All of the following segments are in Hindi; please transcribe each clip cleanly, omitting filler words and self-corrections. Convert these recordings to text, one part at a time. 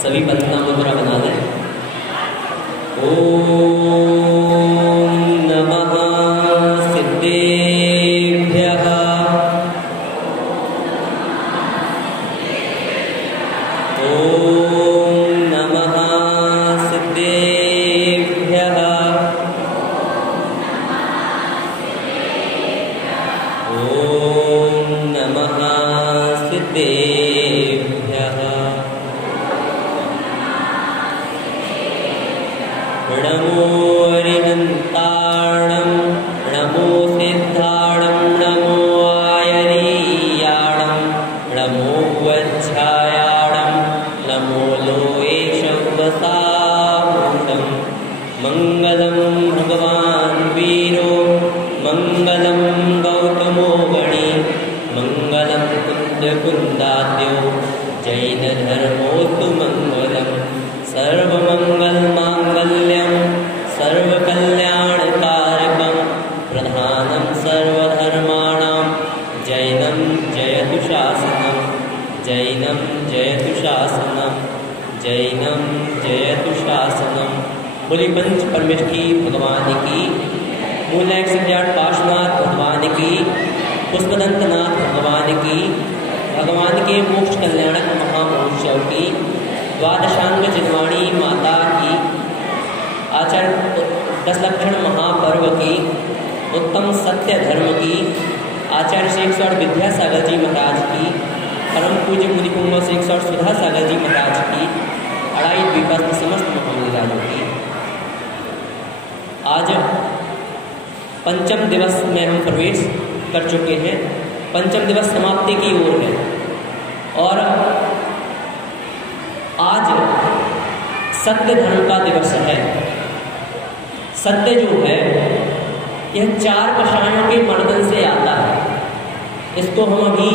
सभी पन्ना मुद्रा बना लें। ओम नमः सिद्धेभ्यः। ओम नमः सिद्धेभ्यः। ओम नमः सिद्धेभ्यः। नमो अरिहन्ताणं नमो सिद्धाणं नमो आयरीयाणं नमो वज्रायाणं नमो लोयेशवसामूढं। मङ्गलं भगवान् वीरो मङ्गलं गौतमो गणी मङ्गलं कुन्दकुन्दाद्यो जैनधर्मोऽस्तु मङ्गलम्। सर्वमङ्गलमाङ्गल्यं सर्वकल्याणकारकं प्रधानं सर्वधर्माणां जैनं जयतु शासनं। जैनं जयतु शासनं। जैनं जयतु शासनं। बोली पंच परमेष्ठी भगवान की, मूलैक सिद्धार्थ पार्श्वनाथ भगवान की, पुष्पदंतनाथ भगवान की, भगवान के मोक्ष कल्याणक महामहोत्सव की, द्वादशांग जिनवाणी माता की, आचार्य दस लक्षण महापर्व की, उत्तम सत्य धर्म की, आचार्य श्री 108 विद्यासागर जी महाराज की, परम पूज्य मुनि कुंभ श्री 108 सुधा सागर जी महाराज की, अड़ाई द्वीपस्थ समस्त महामुनिराजों की। आज पंचम दिवस में हम प्रवेश कर चुके हैं। पंचम दिवस समाप्ति की ओर है और आज सत्य धर्म का दिवस है। सत्य जो है यह 4 कषायों के मर्दन से आता है। इसको हम अभी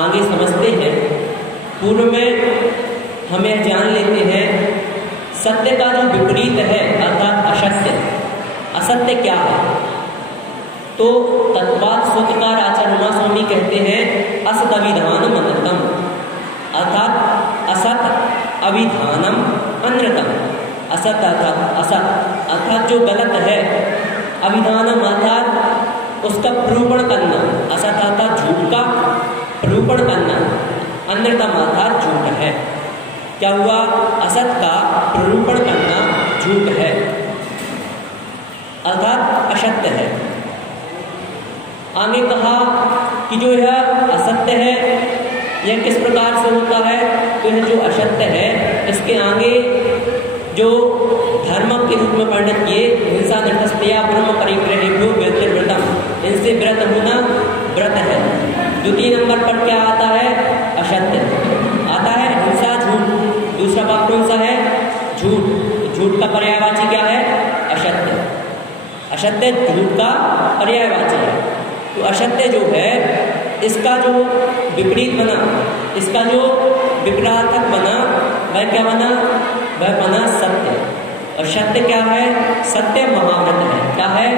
आगे समझते हैं। पूर्व में हमें जान लेते हैं सत्य का जो विपरीत है अर्थात असत्य। असत्य क्या है? तो तत्वाद सूत्रकार आचार्य उमा स्वामी कहते हैं असत अभिधानम अनृतम, अर्थात असत अभिधानम अनृतम। असत अर्थात जो गलत है, अभिधानम अर्थात उसका प्रूपण करना, असत अर्थात झूठ का प्रूपण करना, अनृतम अर्थात झूठ है। क्या हुआ? असत का प्रूपण करना झूठ है अर्थात असत्य है। आगे कहा कि जो यह असत्य है यह किस प्रकार से होता है? तो यह जो असत्य है इसके आगे जो धर्म के रूप में वर्णित किए, हिंसा निष्ठया ब्रह्म परिग्रहेभ्यो व्रतम, इनसे व्रत होना व्रत है। द्वितीय नंबर पर क्या आता है? असत्य आता है, हिंसा झूठ। दूसरा भाग कौन सा है? झूठ। झूठ का पर्यायवाची क्या है? असत्य। असत्य झूठ का पर्यायवाची है। तो असत्य जो है इसका जो विपरीत बना, इसका जो विपरीतार्थक बना वह क्या बना? वह बना सत्य। और सत्य क्या है? सत्य महाव्रत है। क्या है?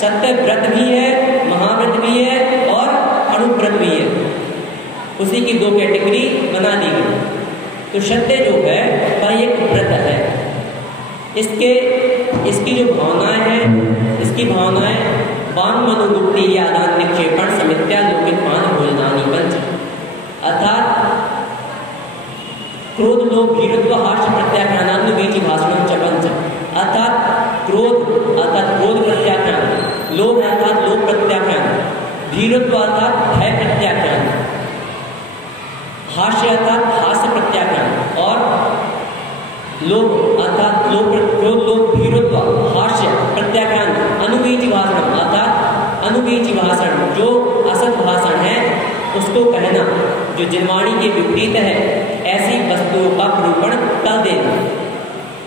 सत्य व्रत भी है, महाव्रत भी है और अनुव्रत भी है। उसी की 2 कैटेगरी बना दी गई। तो सत्य जो है वह एक व्रत है। इसकी जो भावनाएं हैं, इसकी भावनाएं बान मनोगुप्ति आदान निक्षेपण समित्या लोकित मान भोजनानी पंच, अर्थात क्रोध लोभ भीरुत्व हास्य प्रत्याख्यानान्नु बीच भाषणम च पंच, अर्थात क्रोध अर्थात क्रोध प्रत्याख्यान, लोभ अर्थात लोभ प्रत्याख्यान, भीरुत्व अर्थात भय प्रत्याख्यान, हास्य अर्थात हास्य प्रत्याख्यान और लोभ अर्थात क्रोध लोभ भीरुत्व हास्य प्रत्याख्यान अनुबीज भाषण अर्थात अनुबीज भाषण, जो असत भाषण है उसको कहना, जो जिनवाणी के विपरीत है ऐसी वस्तुओं का प्रूपण कर देना।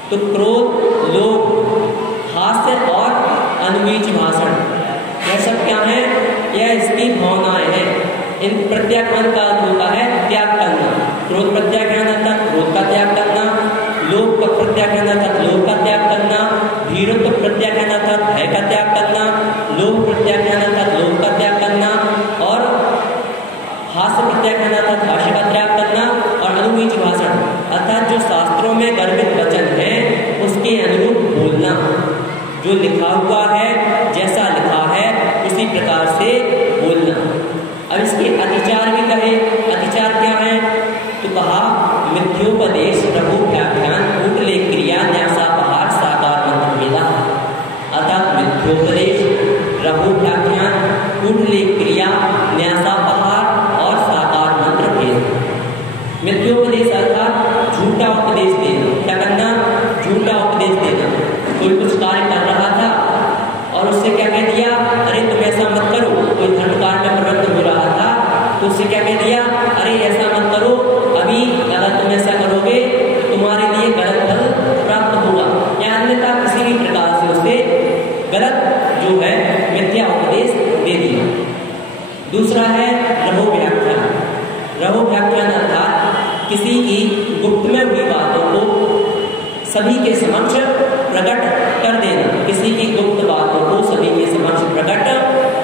तो क्रोध लोभ हास्य और अनुबीज भाषण यह सब क्या है? यह इसकी भावनाएं हैं। इन प्रत्याख्यान का अर्थ होता है त्याग करना। क्रोध प्रत्याख्यान अर्थात क्रोध का त्याग करना, लोभ का प्रत्याख्यान अर्थात लोभ का त्याग करना, भीरुत्व प्रत्याख्यान अर्थात भय का त्याग करना, लोभ प्रत्याख्यान अर्थात लोभ का त्याग करना और हास्य प्रत्याख्यान अर्थात हास्य का त्याग करना और अनुमीच भाषण भाषण, अर्थात जो शास्त्रों में गर्भित वचन है उसके अनुरूप बोलना, जो लिखा हुआ है, जैसा लिखा है उसी प्रकार से बोलना। अब इसके अतिचार भी कहे। अतिचार क्या है? तो कहा मिथ्योपदेश, रघुव्याख्यान, कूटलेख क्रिया, न्यासापहार, साकार मंत्र भेदा। अर्थात मिथ्योपदेश, रघुव्याख्यान, कूटलेख क्रिया, न्यासापहार और साकार मंत्र भेद। मिथ्योपदेश अर्थात झूठा उपदेश देना। क्या करना? झूठा उपदेश देना। कोई कुछ कार्य कर रहा था और उससे क्या कह दिया, अरे तुम ऐसा मत करो। कोई धर्म कार्य में प्रवृत्त हो रहा था तो उससे क्या कह दिया, अरे ऐसा मत करो, अभी अगर तुम ऐसा करोगे तो तुम्हारे लिए गलत फल प्राप्त होगा, या अन्यथा किसी भी प्रकार से उसे गलत जो है मिथ्या उपदेश दे दिया। दूसरा है रघुव्याख्यान। रघुव्याख्यान अर्थात किसी की गुप्त में हुई बातों को सभी के समक्ष प्रकट कर देना। किसी की गुप्त बातों को सभी के समक्ष प्रकट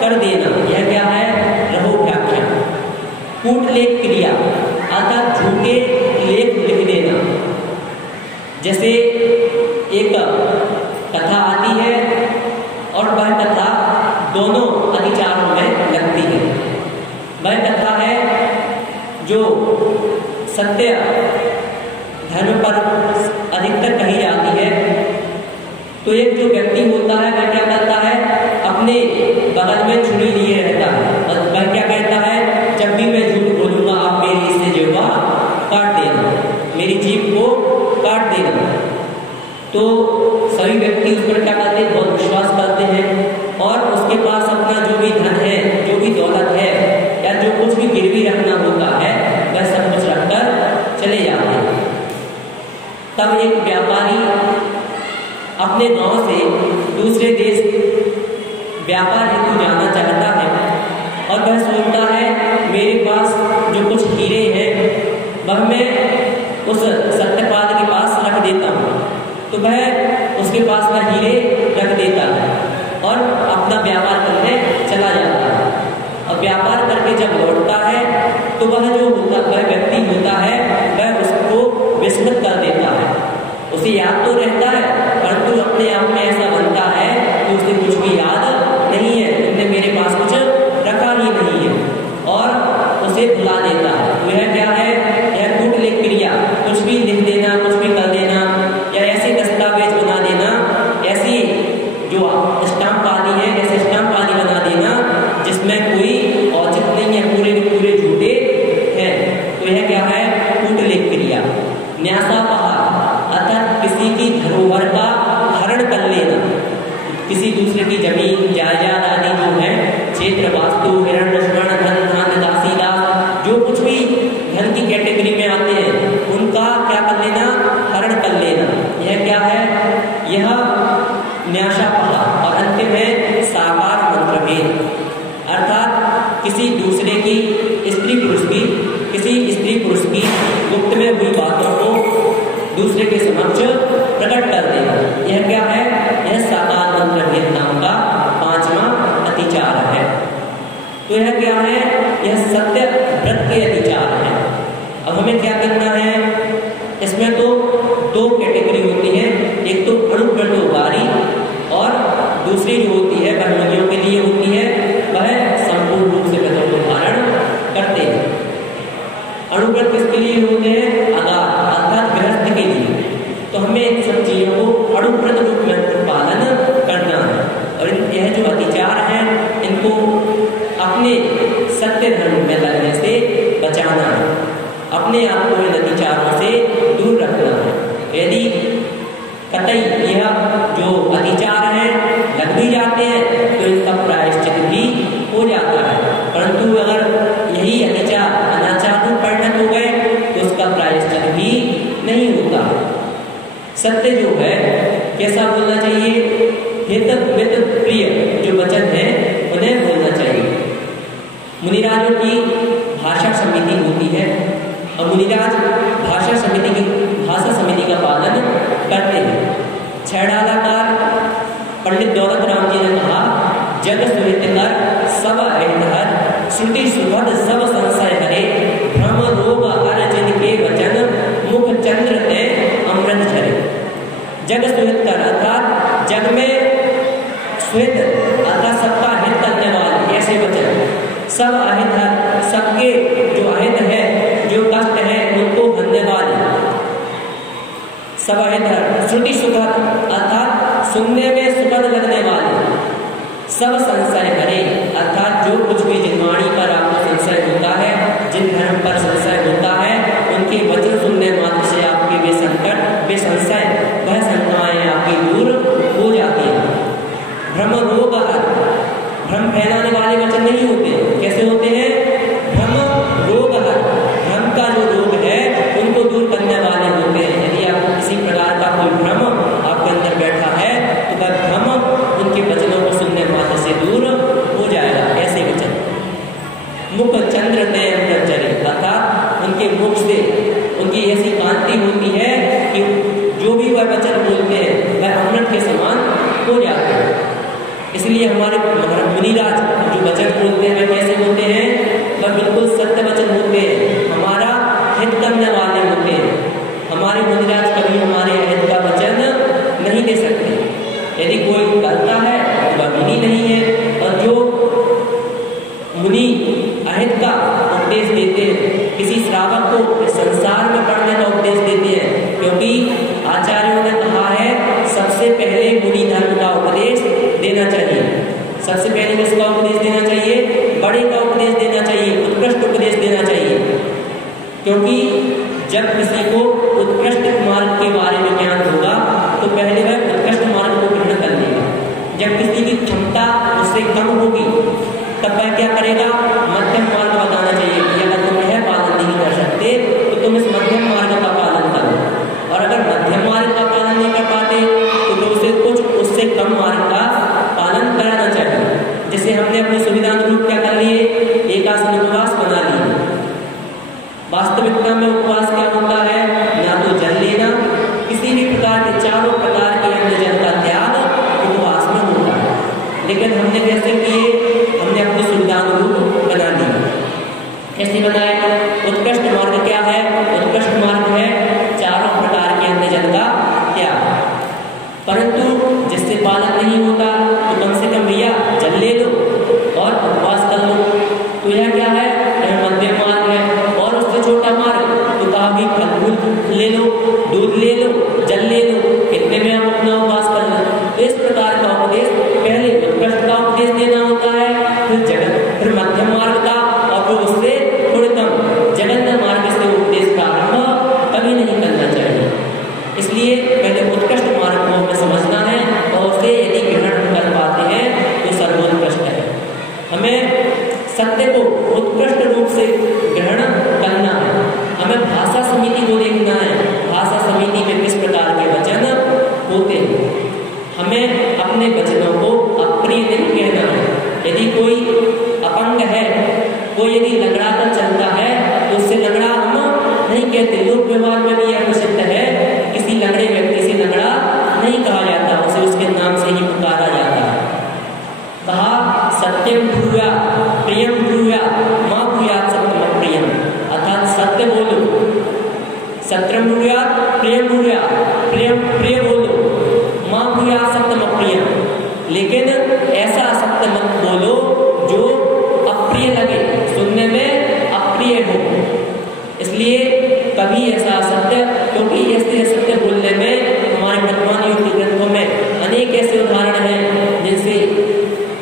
कर देना, यह क्या है? रघुव्याख्यान। कूटलेख क्रिया अर्थात झूठे लेख लिख देना। जैसे एक कथा आती है और वह कथा दोनों अतिचारों में लगती है। वह कथा है जो सत्य धर्म पर अधिकतर कही जाती है। तो एक जो व्यक्ति होता है वह क्या करता है, अपने बगल में छुरी लिए रहता है और वह क्या कहता है, जब भी मैं झूठ बोलूंगा आप मेरी इससे जीवा काट देना, मेरी जीभ को काट देना। तो सभी व्यक्ति उस पर क्या करते हैं, बहुत विश्वास करते हैं और उसके पास अपना जो भी धन है, जो भी दौलत है या जो कुछ भी गिरवी रखना होता है वह सब कुछ रखकर चले जाते हैं। तब एक व्यापारी अपने गांव से दूसरे देश व्यापार हेतु जाना चाहता है और वह सोचता है मेरे पास जो कुछ हीरे हैं वह मैं उस सत्यपाल के पास रख देता हूँ। तो वह उसके पास वह हीरे रख देता है और अपना व्यापार करने चला जाता है। और व्यापार करके जब लौटता है तो वह व्यक्ति होता है वह उसको विस्मृत कर देता है। उसे याद तो रहता है परंतु अपने आप में ऐसा बनता है कि उसे कुछ भी याद नहीं है, तुमने मेरे पास कुछ रखा ही नहीं है और उसे भुला देता है। तो यह क्या है, यह कूटलेख क्रिया, कुछ भी लिख देना, कुछ भी कर देना या ऐसे दस्तावेज बना देना, ऐसी जो स्टाम्प आदि है ऐसे स्टाम्प आदि बना देना जिसमें कोई औचित्य नहीं है, पूरे के पूरे झूठे हैं। तो यह क्या है, कूटलेख क्रिया। न्यासापहार अर्थात किसी की धरोहर का हरण कर लेना, किसी दूसरे की जमीन जायदाद आदि जो है, क्षेत्र वास्तु हिरण्य स्वर्ण धन धान्य दासी दास जो कुछ भी धन की कैटेगरी में आते हैं उनका क्या कर लेना, हरण कर लेना। यह क्या है, यह न्यासापहार। और अंतिम है साकार मंत्र भेद, अर्थात किसी दूसरे की स्त्री पुरुष की गुप्त में हुई बातों को दूसरे के समक्ष प्रकट कर देना। यह क्या है, यह साकार मंत्र भेद नाम का 5वां अतिचार है। तो यह क्या है, यह सत्य व्रत के अतिचार है। अब हमें क्या करना है, इसमें तो 2 कैटेगरी होती है, एक तो अणुव्रतोपरी और दूसरी जो होती है वह मुनियों के लिए होती है, वह संपूर्ण रूप से व्रतों को धारण करते हैं। अणुव्रत किसके लिए होते हैं, अगार अर्थात गृहस्थ के लिए। तो हमें इन सब चीजों को अणुव्रत रूप में पालन करना है और यह जो अतिचार है इनको अपने सत्य धर्म में लगने से बचाना है, अपने आप को इन अतिचारों से दूर रखना है। यदि कतई यह जो अतिचार है लग भी जाते हैं तो इनका प्रायश्चित भी हो जाता है, परंतु अगर यही अतिचार अनाचार में परिणत हो गए तो उसका प्रायश्चित भी नहीं होता। सत्य जो है कैसा बोलना चाहिए, हित मित प्रिय जो वचन है उन्हें बोलना चाहिए। मुनिराजों की भाषा समिति होती है और मुनिराज भाषा समिति का पालन करते हैं। छैड़ालाकार पंडित दौलत राम जी ने कहा, जग सुहित कर सब अहित हर, श्रुति सुभद सब संशय हरे, भ्रम रोग हर जिन के वचन, जग सुहित कर, अर्थात जग में सुहित अर्थात सबका हित करने वाले ऐसे वचन, सब अहित है, सबके जो अहित है, जो कष्ट है उनको हरने वाले, सब अहित है। श्रुति सुखद अर्थात सुनने में सुखद लगने वाले, सब संशय हरे अर्थात जो कुछ भी जिनवाणी पर आपको संशय होता है, जिन धर्म पर संशय होता है, उनके वचन सुनने मात्र से आपके वे संकट, वे संशय, वह शंकाएं आपकी दूर हो जाती है। भ्रम रोग हर, भ्रम फैलाने वाले वचन नहीं होते। कैसे होते हैं? भ्रम रोग हर, भ्रम का जो रोग है उनको दूर करने वाले होते हैं। यदि आपको किसी प्रकार का कोई भ्रम आपके अंदर बैठा है तो वह भ्रम उनके वचनों को सुनने मात्र से दूर हो जाएगा। ऐसे वचन मुख चंद्र ने अंदर चले अर्थात उनके मुख से उनकी ऐसी कांति होती है कि जो भी वह वचन बोलते हैं वह अमृत के समान हो जाते हैं। इसलिए हमारे मुनिराज जो वचन बोलते हैं वह कैसे होते हैं? वह बिल्कुल सत्य वचन होते हैं, हमारा हित करने वाले होते हैं। हमारे मुनिराज कभी हमारे अहित का वचन नहीं दे सकते। यदि कोई करता है तो वह मुनि नहीं है, और जो मुनि अहित का उपदेश देते हैं, किसी श्रावक को संसार में पढ़ने का उपदेश देते हैं, क्योंकि आचार्यों ने कहा है सबसे पहले मुनि धर्म का उपदेश देना चाहिए। सबसे पहले किसका उपदेश देना चाहिए? बड़े का उपदेश देना चाहिए, उत्कृष्ट उपदेश देना चाहिए। क्योंकि जब किसी को उत्कृष्ट मार्ग के बारे में ज्ञान होगा तो पहले वह उत्कृष्ट मार्ग को ग्रहण कर लेगा। जब किसी की क्षमता उससे कम होगी तब वह क्या करेगा? मध्यम मार्ग बताना चाहिए कि अगर तुम यह पालन नहीं कर सकते तो तुम इस मध्यम मार्ग का पालन करो, और अगर मध्यम मार्ग का पालन नहीं कर पाते तो उसे कुछ उससे कम मार्ग का पालन कराना चाहिए। जैसे हमने अपनी सुविधा अनुरूप क्या कर लिए? एक आसन उपवास बना लिए। वास्तविकता में उपवास क्या होता है? ना तो जल लेना, किसी भी प्रकार के चारों प्रकार के अन्य जल का त्याग उपवास में होता है। लेकिन हमने कैसे किए? हमने अपनी सुविधा अनुरूप बना दिए। कैसे बनाए? उत्कृष्ट मार्ग क्या है? उत्कृष्ट मार्ग है चारों प्रकार के अन्य जल का त्याग। परंतु जिससे पालन नहीं होता तो कम से कम भैया जल ले लो और उपवास कर लो। तो यह क्या है? यह मध्यम मार्ग है। और उससे छोटा मार्ग तो कहा भी फल फूल ले लो, दूध ले लो, जल ले लो, इतने में हम अपना उपवास कर लो। तो इस प्रकार का उपदेश पहले उत्कृष्ट का उपदेश देना होता है, फिर जगत, फिर मध्यम मार्ग का, और फिर उससे थोड़े कम जगन्य मार्ग से उपदेश का आरंभ कभी नहीं करना चाहिए। इसलिए पहले उत्कृष्ट मार्ग को हमें समझना है, और उसे यदि ग्रहण कर पाते हैं तो सर्वोत्कृष्ट है। हमें सत्य को उत्कृष्ट रूप से ग्रहण करना है। हमें भाषा समिति को देखना है, भाषा समिति में किस प्रकार के वचन होते हैं। हमें अपने वचनों को अप्रिय नहीं कहना है। यदि कोई अपंग है, कोई यदि लंगड़ा कर चलता है तो उससे लंगड़ा हम नहीं कहते। लोक व्यवहार में भी यह प्रसिद्ध है, किसी लंगड़े व्यक्ति से लंगड़ा नहीं कहा जाता, उसे उसके नाम से ही पुकारा जाता है। कहा सत्यम ब्रूया प्रियम ब्रूया मां ब्रूयात सत्यम प्रियम, अर्थात सत्य बोलो, सत्यम ब्रूया प्रियम ब्रूया, प्रिय बोलो, मां ब्रूयात सत्यम प्रियम। लेकिन ऐसा असत्य मत बोलो जो अप्रिय लगे, सुनने में अप्रिय हो। इसलिए कभी ऐसा असत्य, क्योंकि ऐसे असत्य बोलने में हमारे वर्तमान युग के ग्रंथों में अनेक ऐसे उदाहरण हैं जिनसे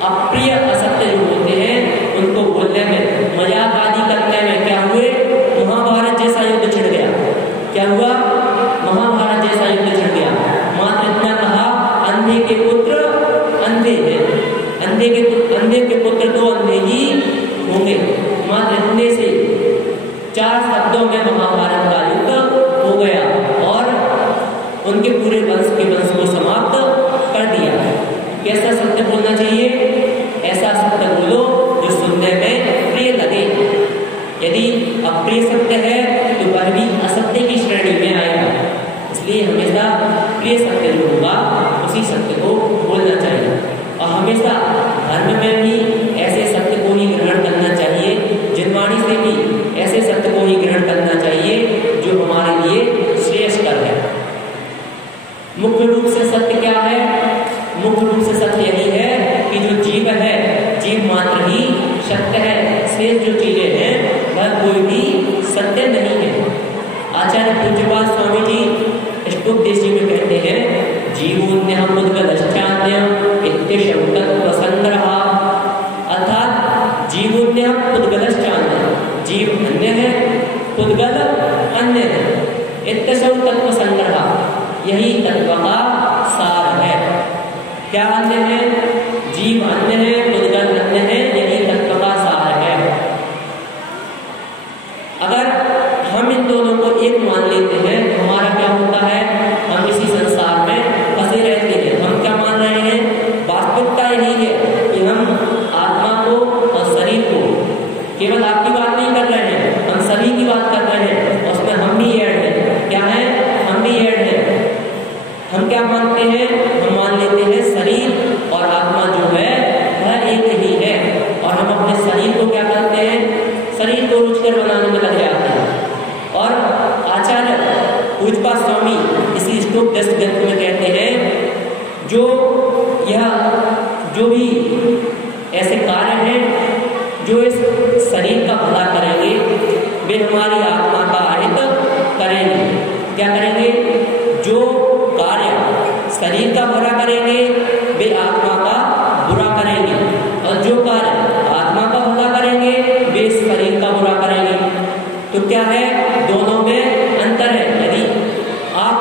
अप्रिय असत्य जो होते हैं उनको बोलने में, मजाक आदि करने में क्या हुए? महाभारत जैसा युद्ध छिड़ गया। क्या हुआ? महाभारत जैसा युद्ध छिड़ गया। मात्र इतना कहा, अंधे के पुत्र अंधे हैं, अंधे के पुत्र दो अंधे ही होंगे। मात्र इतने से 4 शब्दों में महाभारत का युद्ध हो गया और उनके पूरे वंश के वंश को समाप्त कर दिया। कैसा सत्य बोलना चाहिए? ऐसा सत्य बोलो जो सुनने में प्रिय लगे। यदि अप्रिय सत्य है तो वह भी असत्य की श्रेणी में आएगा। इसलिए हमेशा प्रिय सत्य जो होगा उसी सत्य को बोलना चाहिए, और हमेशा धर्म में भी ऐसे सत्य को ही ग्रहण करना चाहिए, जिनवाणी से भी ऐसे सत्य को ही ग्रहण करना चाहिए जो हमारे लिए श्रेयस्कर है। मुख्य रूप से सत्य क्या है? मुख्य रूप से सत्य यही है कि जो जीव है, जीव मात्र ही सत्य है। शेष जो चीजें हैं वह कोई भी सत्य नहीं है। आचार्य पूज्यपाद स्वामी जी ष्टोपदेशी में कहते हैं, जीवोन्यः पुद्गलश्चान्यः इत्येषः तत्त्व संग्रह। अर्थात जीवोन्यः पुद्गलश्चान्यः, जीव अन्य है, पुद्गल अन्य है, इत्येषः तत्त्व संग्रह, यही तत्व का सार है। क्या अन्य है? जीव अन्य है, पुद्गल अन्य है, यही तत्व का सार है। अगर हम इन दोनों को एक मान लेते हैं तो हमारा क्या होता है? हम इसी संसार में फंसे रहते हैं। हम क्या मान रहे हैं? वास्तविकता यही है कि हम आत्मा को और शरीर को, केवल आपकी बात नहीं कर रहे हैं, हम सभी की बात कर रहे हैं, उसमें हम भी ऐड हैं। क्या है? हम भी ऐड हैं। हम क्या मानते हैं? हम मान लेते हैं शरीर और आत्मा जो है वह एक ही है, और हम अपने शरीर को क्या करते हैं? शरीर को रुचिकर बनाने में लग जाते हैं। और आचार्य पूज्यपाद स्वामी इसी ष्टोपदेश ग्रंथ में कहते हैं, जो भी ऐसे कार्य हैं जो इस शरीर का भला करेंगे वे हमारी आत्मा का अहित करेंगे। क्या करेंगे? जो कार्य शरीर का भला करेंगे वे आत्मा का बुरा करेंगे, और जो कार्य आत्मा का भला करेंगे वे शरीर का बुरा करेंगे। तो क्या है? दोनों में अंतर है। यदि आप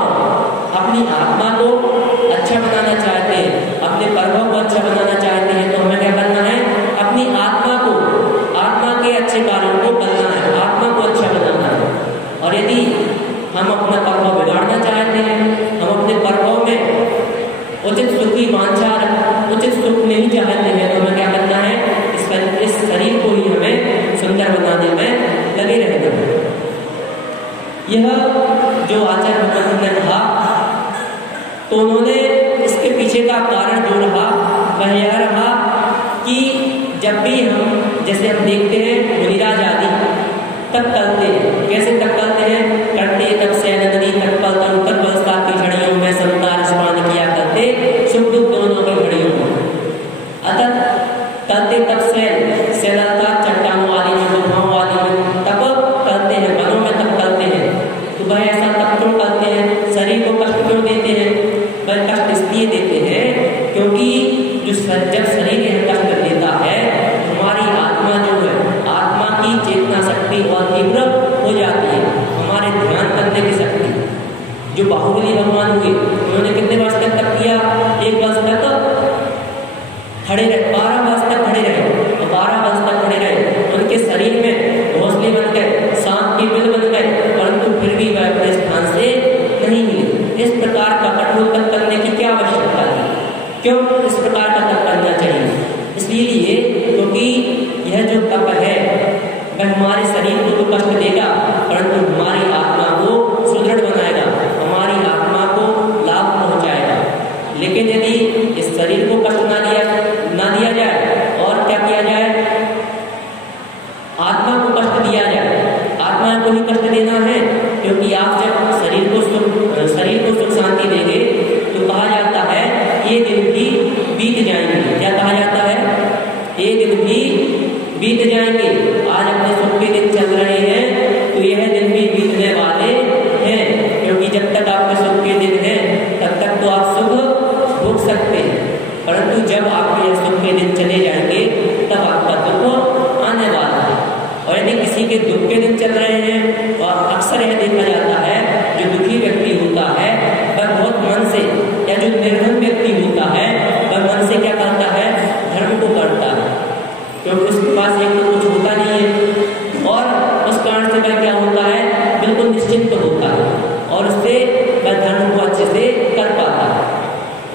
अपनी आत्मा को अच्छा बनाना चाहते हैं, अपने कर्मों को अच्छा बनाना चाहते हैं, तो हमें क्या करना है? अपनी आत्मा को, आत्मा के अच्छे कार्यों को करना है, आत्मा को अच्छा बनाना है। और यदि हम अपना कर्म बिगाड़ना चाहते हैं, हम अपने कर्मों में उचित सुख की वांछा, उचित सुख नहीं चाहते हैं, तो हमें क्या करना है? इस शरीर को ही हमें सुंदर बनाने में लगे रहना है। यह जो आचार्य भगवत ने कहा, तो उन्होंने इसके पीछे का कारण जो रहा वह यह रहा कि जब भी हम, जैसे हम देखते हैं मुनिराज आदि तप करते हैं। कैसे तप करते हैं? करते तब से नदी तत्पल तब बरसा की घड़ियों में संतान स्नान किया करते, सुख दुख दोनों की घड़ियों में। अतः करते तब से सैलता चट्टानों वाली में, गुफाओं वाली में तप करते हैं, वनों में तप करते हैं। तो वह ऐसा तप क्यों करते हैं? शरीर को कष्ट क्यों देते हैं? वह कष्ट इसलिए देते हैं क्योंकि जब शरीर यह कष्ट देता है, हमारी आत्मा जो है, आत्मा की चेतना शक्ति और तीव्र हो जाती है। हमारे ध्यान करने की शक्ति, जो बाहुबली भगवान हुए, उन्होंने कितने वर्ष तक तप किया? 1 वर्ष तक खड़े रहे, 12 वर्ष तक खड़े रहे, और 12 वर्ष तक खड़े रहे। उनके शरीर में घोंसले बन गए, सांप के बिल बन गए, परंतु फिर भी वह अपने स्थान से नहीं मिले। इस प्रकार का कठोर तप करने की क्या आवश्यकता है? क्यों इस प्रकार का तप करना चाहिए? इसलिए क्योंकि यह जो तप है वह हमारे शरीर को तो कष्ट देगा, परंतु हमारी आत्मा को सुदृढ़ बनाएगा, हमारी आत्मा को लाभ पहुंचाएगा। लेकिन यदि इस शरीर को कष्ट ना दिया जाए और क्या किया जाए? आत्मा को कष्ट दिया जाए। आत्मा को ही कष्ट देना है, क्योंकि आप जब शरीर को सुख शांति देंगे तो कहा जाता है ये दिन भी बीत जाएंगे। क्या कहा जाता है? ये दिन भी बीत जाएंगे। आज अपने सुख के दिन चल रहे हैं तो यह दिन भी बीतने वाले हैं, क्योंकि जब तक आपके सुख के दिन हैं तब तक तो आप सुख भोग सकते हैं, परंतु जब आपके सुख के दिन चले जाएंगे तब आपका दुख आने वाला है। और यदि किसी के दुख के दिन चल रहे हैं, तो अक्सर यह देखा जाता है जो दुखी व्यक्ति होता है वह बहुत मन से, या जो निर्धन व्यक्ति होता है वह मन से क्या करता है? धर्म को करता है, क्योंकि उसके पास एक तो कुछ होता नहीं है, और उस कारण से वह क्या होता है? बिल्कुल निश्चिंत होता है, और उससे वह धर्म को अच्छे से कर पाता है।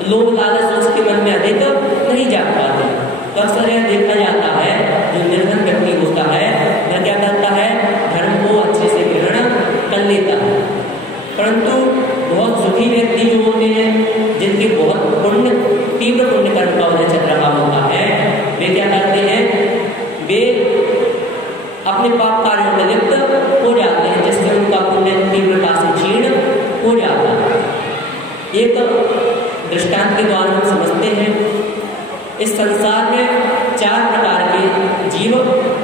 लोभ लालच उसके मन में अधिक नहीं जा पाते। तो अक्सर यह देखा जाता है जो निर्धन व्यक्ति होता है वह क्या करता है? धर्म को अच्छे से ग्रहण कर लेता है, परंतु बहुत सुखी व्यक्ति जो होते हैं, जिनके बहुत तीव्र पुण्य कर्म का उदय चल रहा होता है, वे क्या करते हैं? वे अपने पाप कार्यों में लिप्त हो जाते हैं, जिससे उनका पुण्य तीव्रता से क्षीण हो जाता है। एक दृष्टांत के द्वारा हम समझते हैं, इस संसार में 4 प्रकार के जीव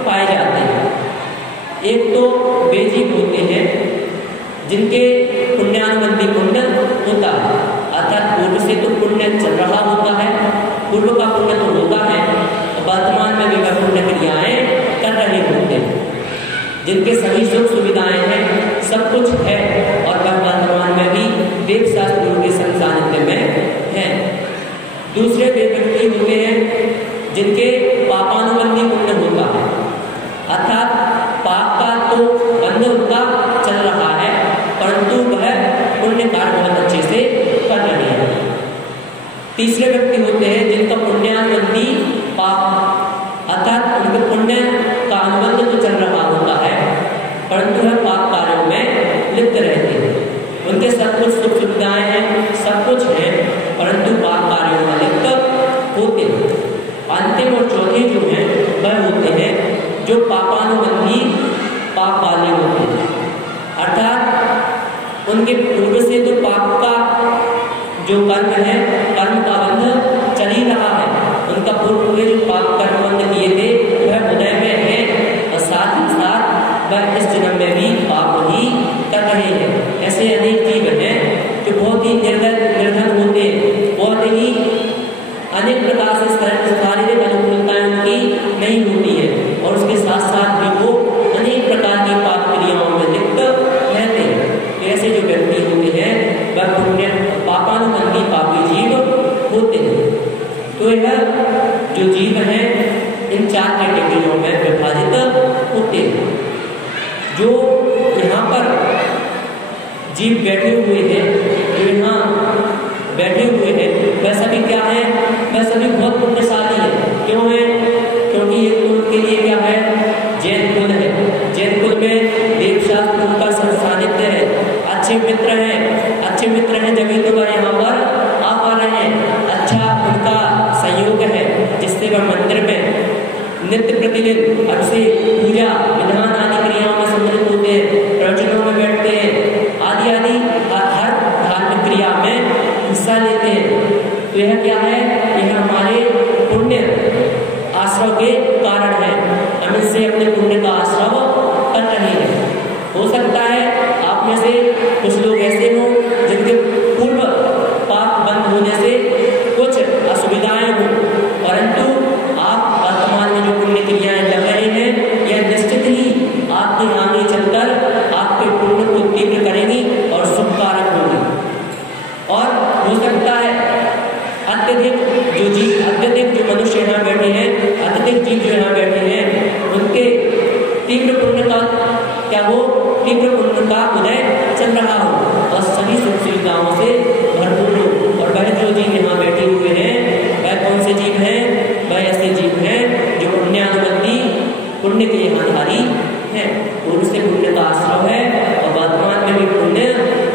पाए जाते हैं। एक तो बेजीव होते हैं जिनके पुण्यानुबंधी पुण्य होता है, अर्थात पूर्व से तो पुण्य चल रहा होता है, पूर्व का पुण्य तो होता है, वर्तमान में भी वह पुण्य क्रियाएं कर रहे होते हैं, जिनके सभी सुख सुविधाएं हैं, सब कुछ है और वह वर्तमान में भी देव शास्त्रियों के संसानिध्य में है। दूसरे वे व्यक्ति होते हैं जिनके पापानुबंधी पुण्य होता है, अर्थात पाप का तो बंध उनका चल रहा है, परंतु वह पुण्य कार्य बहुत अच्छे से कर रहे हैं। तीसरे व्यक्ति होते हैं जिनका पुण्यानुबंधी पाप, अर्थात उनके पुण्य का अनुबंध तो चल रहा होता है, परंतु वह पाप कार्यों में लिप्त रहते हैं। उनके सब कुछ सुख सुविधाएं हैं, सब कुछ है, परंतु पाप कार्यों में लिप्त होते हैं। अंतिम और चौथे जो हैं वह होते हैं जो पापानुबंधी पाप वाले होते हैं, अर्थात उनके पूर्व से तो पाप का जो कर्म है, कर्म का बंध चल ही रहा है, उनका पूर्व में जो पाप कर्म बंध किए थे वह उदय में है और साथ ही साथ वह इस जन्म में भी पाप ही कर रहे हैं। ऐसे अनेक जीव हैं जो बहुत ही निर्धन होते, बहुत ही अनेक प्रकार से शारीरिक अनुकूलताएं उनकी नहीं होती है और उसके साथ साथ भी वो अनेक प्रकार की पाप क्रियाओं में लिप्त रहते हैं। ऐसे जो व्यक्ति होते हैं वह पुण्य पापानुबंधी पापी जीव होते हैं। तो यह जो जीव हैं इन 4 कैटेगरियों में विभाजित होते हैं। जो यहाँ पर जीव बैठे हुए हैं, जो यहाँ बैठे हुए हैं, वह सभी क्या है, वह सभी बहुत पुण्यशाली है। क्यों है? क्योंकि एक तो उनके लिए क्या है, जैन कुल है, जैन कुल में देवशास्त्र उनका संसानिध्य है, अच्छे मित्र हैं, अच्छे मित्र हैं जब तो वह यहाँ पर आ पा रहे हैं, अच्छा उनका संयोग है जिससे वह मंदिर में नित्य प्रतिदिन अच्छे पूजा विधान आदि क्रियाओं में सम्मिलित होते हैं, प्रवचनों में बैठते हैं, आदि आदि हर धार्मिक क्रिया में हिस्सा लेते हैं। तो यह क्या है, यह हमारे पुण्य आश्रव के कारण है, हम इससे अपने पुण्य का आश्रव कर रहे हैं। हो सकता है आप में से कुछ लोग ऐसे हों जिनके पूर्व पाप बंद होने से कुछ असुविधाएं हों, परंतु आप वर्तमान में जो पुण्य क्रियाएं कर रहे हैं यह निश्चित ही आपके आगे चलकर आपके पुण्य को तीव्र करेंगी और शुभकारक होगी। और हो सकता है अत्यधिक जो मनुष्य यहाँ बैठे हैं, अत्यधिक जीव जो यहाँ बैठे हैं, उनके तीव्र पुण्य का क्या हो, तीव्र पुण्य का उदय चल रहा हो और सभी सुख सुविधाओं से भरपूर हो। और वह जो जीव यहाँ बैठे हुए हैं वह कौन से जीव हैं, वह ऐसे जीव हैं जो पुण्यानुबंधी पुण्य के आधारी हैं, पूर्व से पुण्य का आश्रव है और वर्तमान में भी पुण्य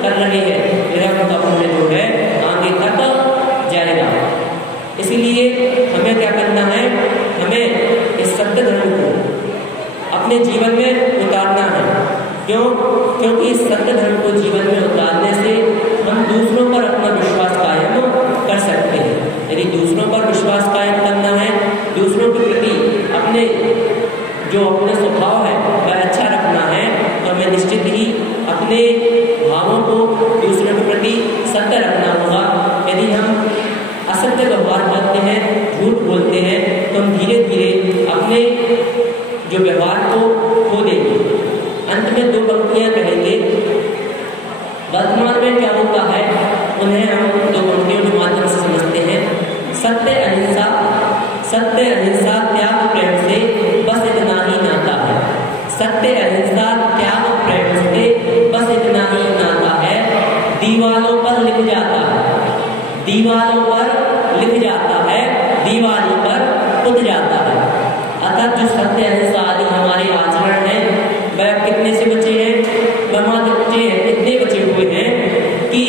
कर रहे हैं। मेरा उनका पुण्य जो है आगे तक जाएगा। इसीलिए हमें क्या करना है, हमें इस सत्य धर्म को अपने जीवन में उतारना है। क्यों? क्योंकि इस सत्य धर्म को जीवन में उतारने से हम दूसरों पर अपना विश्वास कायम कर सकते हैं। यदि दूसरों पर विश्वास कायम करना है, दूसरों के प्रति अपने स्वभाव है वह अच्छा रखना है, तो हमें निश्चित ही अपने भावों को दूसरों के प्रति सत्य रखना होगा। यदि हम असत्य व्यवहार करते हैं, झूठ बोलते हैं, तो हम धीरे धीरे अपने जो व्यवहार को खो देंगे। अंत में 2 पंक्तियां कहेंगे। वर्तमान में क्या होता है उन्हें हम 2 पंक्तियों के माध्यम से समझते हैं। सत्य अहिंसा त्याग प्रेम से बस इतना ही नाता है। सत्य अहिंसा त्याग प्रेम से बस इतना ही नाता है। दीवालों पर लिख जाता है, दीवालों पर लिख जाता है, दीवालों पर उठ जाता है। अर्थात जो सत्य अहिंसा आदि हमारे आचरण है वह कितने से बचे हैं, बचे हैं, इतने बचे हुए हैं कि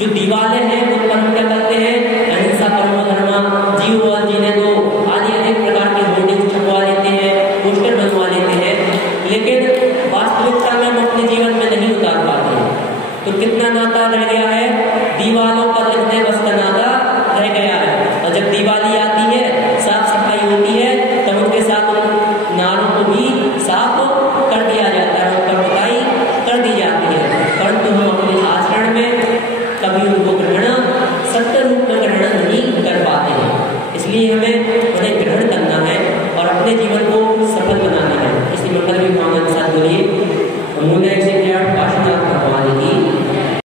जो दीवालें हैं उन पर हम क्या करते हैं, अहिंसा परमो धर्मा, जीव और जीने दो आदि अनेक प्रकार के होर्डिंग छपवा लेते हैं, पोस्टर बनवा लेते हैं, लेकिन वास्तविकता में हम अपने जीवन में नहीं उतार पाते हैं। तो कितने कितना नाता रह गया है? दीवालों पर लिखने बस का नाता रह गया है।